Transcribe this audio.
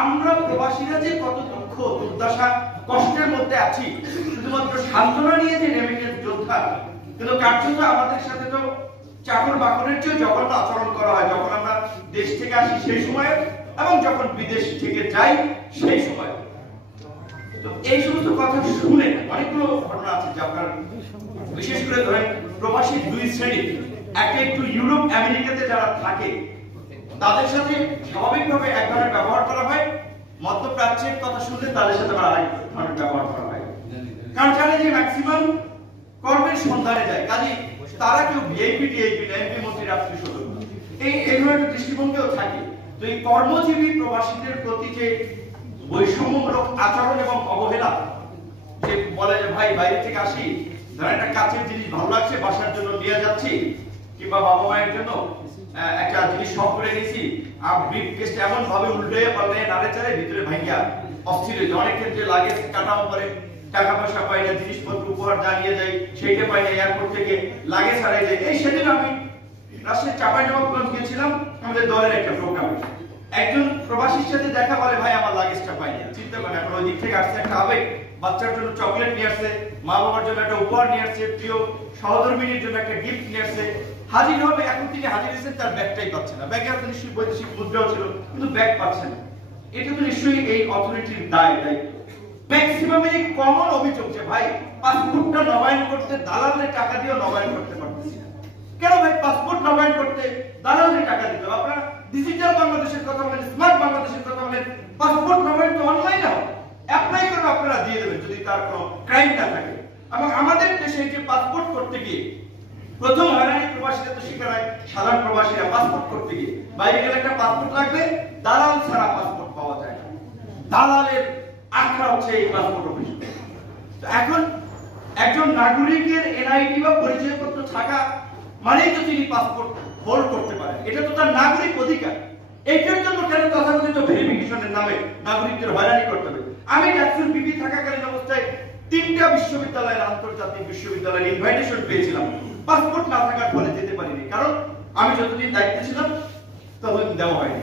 আমরা প্রবাসীরা যে কত দুঃখ দুর্দশা কষ্টের মধ্যে আছি শুধুমাত্র সান্ত্বনা নিয়ে যে রেমিটেন্স যোদ্ধা, কিন্তু কার্যত আমাদের সাথে তো চাকর বাকরের চেয়ে জঘন্য আচরণ করা হয় যখন আমরা দেশ থেকে আসি সেই সময় এবং যখন বিদেশ থেকে যাই সেই সময়। তো এই সমস্ত কথা শুনে অনেকগুলো ঘটনা আছে যে আপনার বিশেষ করে ধরেন প্রবাসী দুই শ্রেণী, একটা একটু ইউরোপ আমেরিকাতে যারা থাকে তাদের সাথে স্বাভাবিকভাবে এক ধরনের ব্যবহার করা হয়, মধ্যপ্রাচ্যের কথা শুনলে তাদের সাথে আরেক ধরনের ব্যবহার করা হয়, কারণ জানে যে ম্যাক্সিমাম কর্মের সন্ধানে যায়, কাজে তারা কেউ ভিআইপি টিআইপি না, এমপি মন্ত্রী রাষ্ট্রীয় সদস্য এই ধরনের দৃষ্টিভঙ্গিও থাকে। তো এই কর্মজীবী প্রবাসীদের প্রতি যে বৈষম্যমূলক আচরণ এবং অবহেলা, যে বলে যে ভাই বাইরে থেকে আসি, ধরেন একটা কাছের জিনিস ভালো লাগছে বাসার জন্য নিয়ে যাচ্ছি, কিংবা বাবা মায়ের জন্য একটা জিনিস শখ করে নিয়েছি, আর ব্রিফ কেসটা এমন ভাবে উল্টে পাল্টে নাড়ে চাড়ে ভিতরে ভাঙিয়া অস্থির হয়ে যায়। অনেক ক্ষেত্রে লাগেজ কাটাও করে, টাকা পয়সা পাই না, জিনিসপত্র উপহার যা নিয়ে যাই সেইটা পাই না, এয়ারপোর্ট থেকে লাগেজ হারিয়ে যায়। এই সেদিন আমি রাজশাহীর চাঁপাইনবাবগঞ্জ গিয়েছিলাম আমাদের দলের একটা প্রোগ্রামে, একজন প্রবাসীর সাথে দেখা, বলে ভাই আমার লাগেজটা পাইনি। চিন্তা করেন, এখন ওই দিক থেকে আসছে একটা আবেগ, বাচ্চার জন্য চকলেট নিয়ে আসছে, মা বাবার জন্য একটা উপহার নিয়ে আসছে, প্রিয় সহধর্মিনীর জন্য একটা গিফট নিয়ে আসছে, হাজির হবে। এখন তিনি হাজির হয়েছেন, তার ব্যাগটাই পাচ্ছে না, ব্যাগে হয়তো নিশ্চয়ই বৈদেশিক মুদ্রাও ছিল কিন্তু ব্যাগ পাচ্ছে না। এটা তো নিশ্চয়ই এই অথরিটির দায়িত্ব। ম্যাক্সিমামেরই কমন অভিযোগ যে ভাই পাসপোর্টটা নবায়ন করতে দালালের টাকা দিয়ে নবায়ন করতে পারতেছি না। কেন ভাই পাসপোর্ট নবায়ন করতে দালালের টাকা দিতে হবে? আপনারা ডিজিটাল বাংলাদেশের কথা বলেন, স্মার্ট বাংলাদেশের কথা বলেন, পাসপোর্ট নবায়ন তো অনলাইনে হবে, অ্যাপ্লাই করে আপনারা দিয়ে দেবেন যদি তার কোনো ক্রাইম না থাকে। এবং আমাদের দেশে যে পাসপোর্ট করতে গিয়ে প্রথম হয়রানি প্রবাসীরা তো শিকার হয়, সাধারণ প্রবাসীরা পাসপোর্ট করতে গিয়ে বাইরে গেলে একটা পাসপোর্ট লাগবে, দালাল ছাড়া পাসপোর্ট পাওয়া যায় না, দালালের আখড়া হচ্ছে এই পাসপোর্ট অফিস। এখন একজন নাগরিকের এনআইডি বা পরিচয়পত্র থাকা মানেই তো তিনি পাসপোর্ট হোল্ড করতে পারেন, এটা তো তার নাগরিক অধিকার। এইটার জন্য কেন তথাকথিত ভেরিফিকেশনের নামে নাগরিকদের হয়রানি করতে হবে? আমি ডাকসুর বিপি থাকাকালীন অবস্থায় 3টা বিশ্ববিদ্যালয়ের আন্তর্জাতিক বিশ্ববিদ্যালয়ের ইনভাইটেশন পেয়েছিলাম, পাসপোর্ট না থাকার ফলে যেতে পারিনি, কারণ আমি যতদিন দায়িত্বে ছিলাম ততদিন দেওয়া হয়নি।